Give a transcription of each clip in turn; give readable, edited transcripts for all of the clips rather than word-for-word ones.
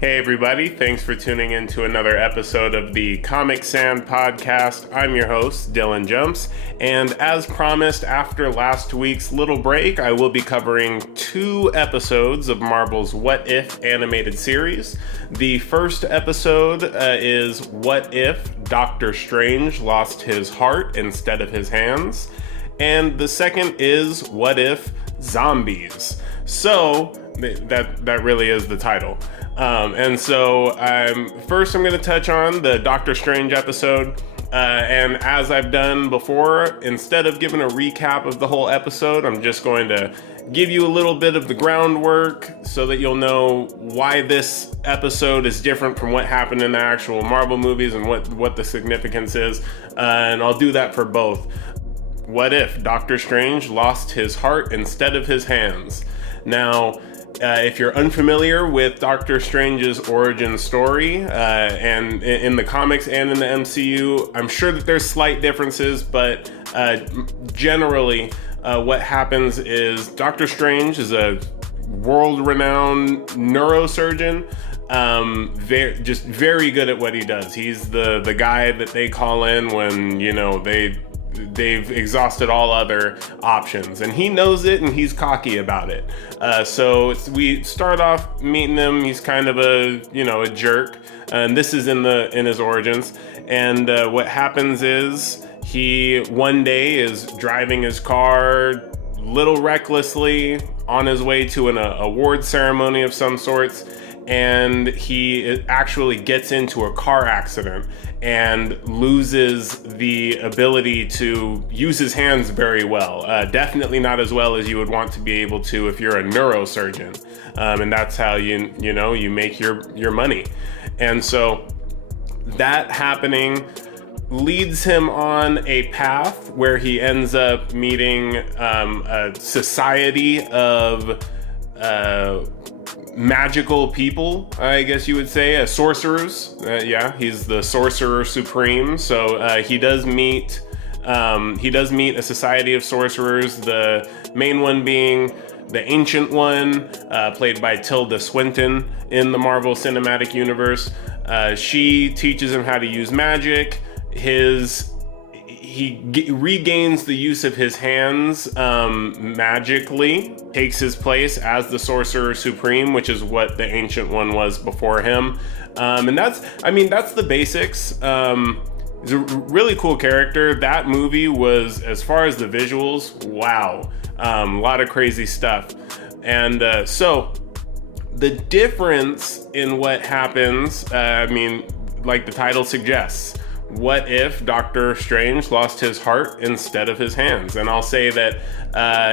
Hey everybody, thanks for tuning in to another episode of the Comic Sand Podcast. I'm your host, Dylan Jumps, and as promised, after last week's little break, I will be covering 2 episodes of Marvel's What If animated series. The first episode is What If Doctor Strange lost his heart instead of his hands, and the second is What If Zombies. So, that really is the title. First I'm going to touch on the Doctor Strange episode. And as I've done before, instead of giving a recap of the whole episode, I'm just going to give you a little bit of the groundwork so that you'll know why this episode is different from what happened in the actual Marvel movies and what the significance is. And I'll do that for both. What if Doctor Strange lost his heart instead of his hands? Now, if you're unfamiliar with Doctor Strange's origin story, and in the comics and in the MCU, I'm sure that there's slight differences, but generally, what happens is Doctor Strange is a world-renowned neurosurgeon, very good at what he does. He's the guy that they call in when, they've exhausted all other options, and he knows it, and he's cocky about it. We start off meeting him. He's kind of a jerk, and this is in his origins. And what happens is he one day is driving his car a little recklessly on his way to an award ceremony of some sorts, and he actually gets into a car accident and loses the ability to use his hands very well. Definitely not as well as you would want to be able to if you're a neurosurgeon. And that's how you make your money. And so that happening leads him on a path where he ends up meeting a society of magical people, I guess you would say, sorcerers. He's the sorcerer supreme. So he does meet a society of sorcerers. The main one being the Ancient One, played by Tilda Swinton in the Marvel Cinematic Universe. She teaches him how to use magic. He regains the use of his hands magically, takes his place as the Sorcerer Supreme, which is what the Ancient One was before him. And that's the basics. He's a really cool character. That movie was, as far as the visuals, wow. A lot of crazy stuff. And so the difference in what happens, like the title suggests, what if Doctor Strange lost his heart instead of his hands? And I'll say that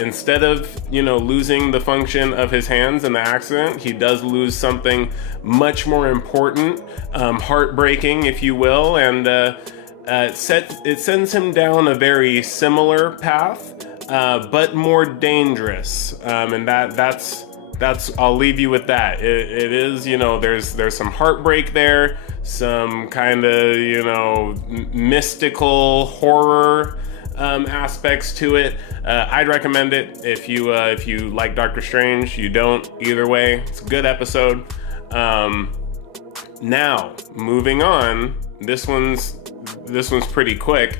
instead of, losing the function of his hands in the accident, he does lose something much more important, heartbreaking, if you will. And it sends him down a very similar path, but more dangerous. And that's I'll leave you with that. It is, there's some heartbreak there, some kind of, mystical horror aspects to it. I'd recommend it if you like Doctor Strange. You don't, either way, it's a good episode. Now, moving on, this one's pretty quick.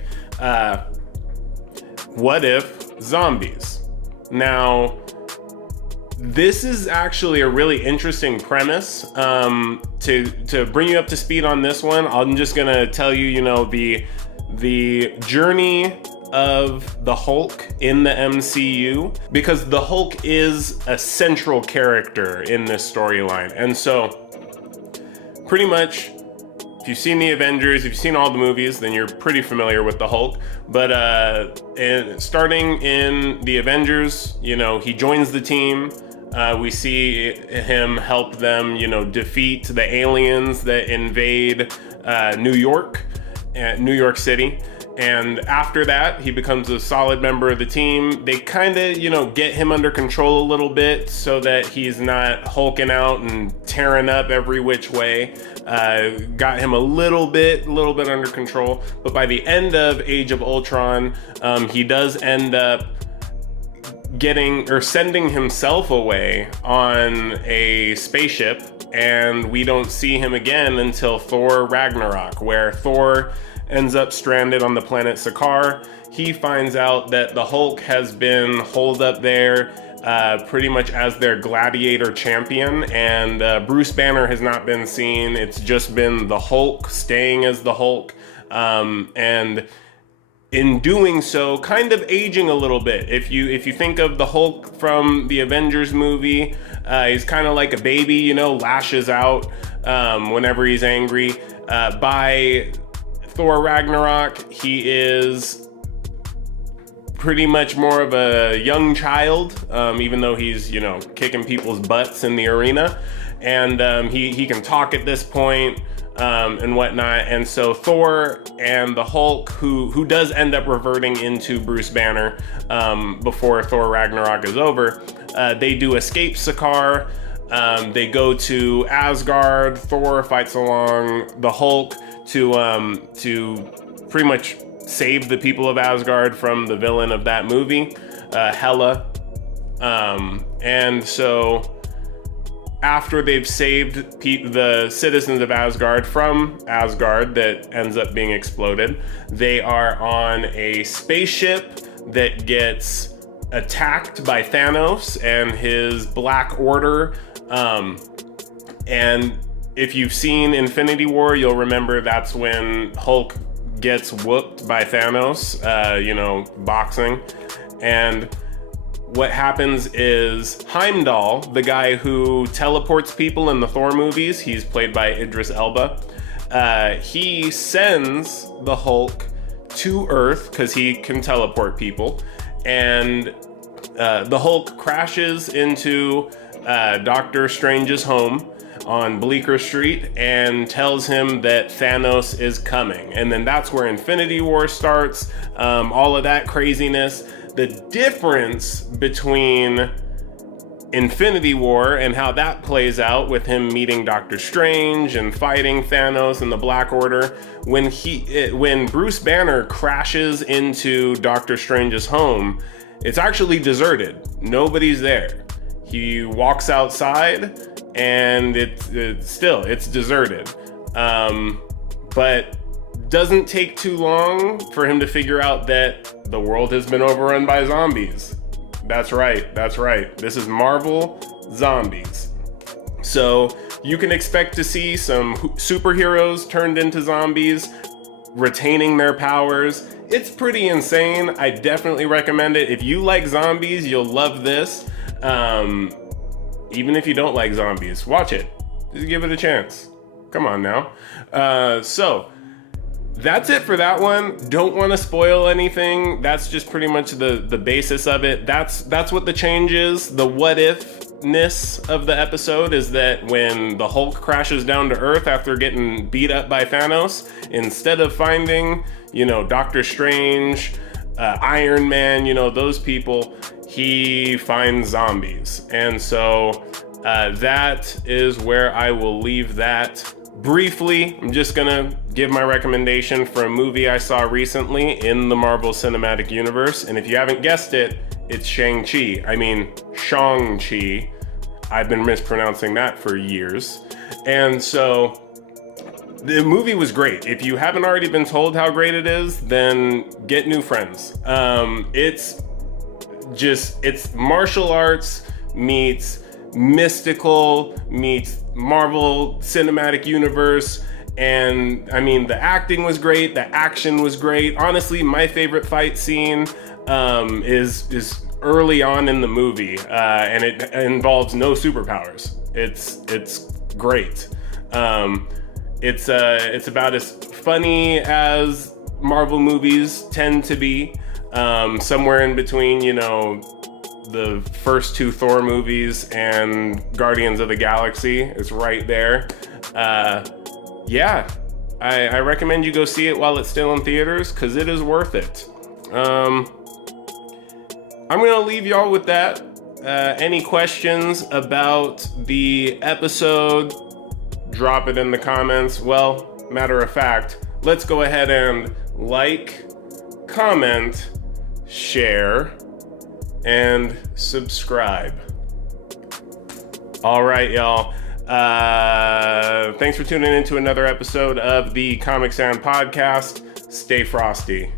What if zombies? Now, this is actually a really interesting premise. To bring you up to speed on this one, I'm just gonna tell you, the journey of the Hulk in the MCU, because the Hulk is a central character in this storyline. And so, pretty much, if you've seen the Avengers, if you've seen all the movies, then you're pretty familiar with the Hulk. But starting in the Avengers, he joins the team. We see him help them, defeat the aliens that invade New York City. And after that, he becomes a solid member of the team. They kind of, get him under control a little bit so that he's not hulking out and tearing up every which way. Got him a little bit under control. But by the end of Age of Ultron, he does end up sending himself away on a spaceship and we don't see him again until Thor Ragnarok, where Thor ends up stranded on the planet Sakaar. He finds out that the Hulk has been holed up there pretty much as their gladiator champion, and Bruce Banner has not been seen. It's just been the Hulk staying as the Hulk, and in doing so, kind of aging a little bit. If you think of the Hulk from the Avengers movie, he's kind of like a baby, you know, lashes out whenever he's angry. By Thor Ragnarok, he is pretty much more of a young child, even though he's, you know, kicking people's butts in the arena, and he can talk at this point. And whatnot, and so Thor and the Hulk, who does end up reverting into Bruce Banner before Thor Ragnarok is over, they do escape Sakaar. They go to Asgard. Thor fights along the Hulk to pretty much save the people of Asgard from the villain of that movie, Hela. And so after they've saved the citizens of Asgard from Asgard that ends up being exploded, they are on a spaceship that gets attacked by Thanos and his Black Order. And if you've seen Infinity War, you'll remember that's when Hulk gets whooped by Thanos, you know, boxing. And what happens is Heimdall, the guy who teleports people in the Thor movies, he's played by Idris Elba, he sends the Hulk to Earth because he can teleport people, and the Hulk crashes into Doctor Strange's home on Bleecker Street and tells him that Thanos is coming. And then that's where Infinity War starts, all of that craziness. The difference between Infinity War and how that plays out with him meeting Doctor Strange and fighting Thanos and the Black Order, when Bruce Banner crashes into Doctor Strange's home, it's actually deserted. Nobody's there. He walks outside and it's deserted. But doesn't take too long for him to figure out that the world has been overrun by zombies. That's right. This is Marvel zombies. So you can expect to see some superheroes turned into zombies, retaining their powers. It's pretty insane. I definitely recommend it. If you like zombies, you'll love this. Even if you don't like zombies, watch it. Just give it a chance. Come on now. So that's it for that one. Don't want to spoil anything. That's just pretty much the basis of it. That's what the change is. The what if-ness of the episode is that when the Hulk crashes down to Earth after getting beat up by Thanos, instead of finding, you know, Doctor Strange, Iron Man, you know, those people, he finds zombies. And so that is where I will leave that. Briefly, I'm just gonna give my recommendation for a movie I saw recently in the Marvel Cinematic Universe, and if you haven't guessed it, it's Shang-Chi. I mean, Shang-Chi. I've been mispronouncing that for years. And so, the movie was great. If you haven't already been told how great it is, then get new friends. It's martial arts meets mystical meets Marvel Cinematic Universe, and I mean, the acting was great, the action was great. Honestly, my favorite fight scene is early on in the movie, and it involves no superpowers. It's great. It's about as funny as Marvel movies tend to be, somewhere in between, you know, the first two Thor movies and Guardians of the Galaxy. Is right there. Yeah, I recommend you go see it while it's still in theaters, because it is worth it. I'm gonna leave y'all with that. Any questions about the episode, drop it in the comments. Well, matter of fact, let's go ahead and like, comment, share, and subscribe. All right, y'all. Thanks for tuning in to another episode of the Comic Sound Podcast. Stay frosty.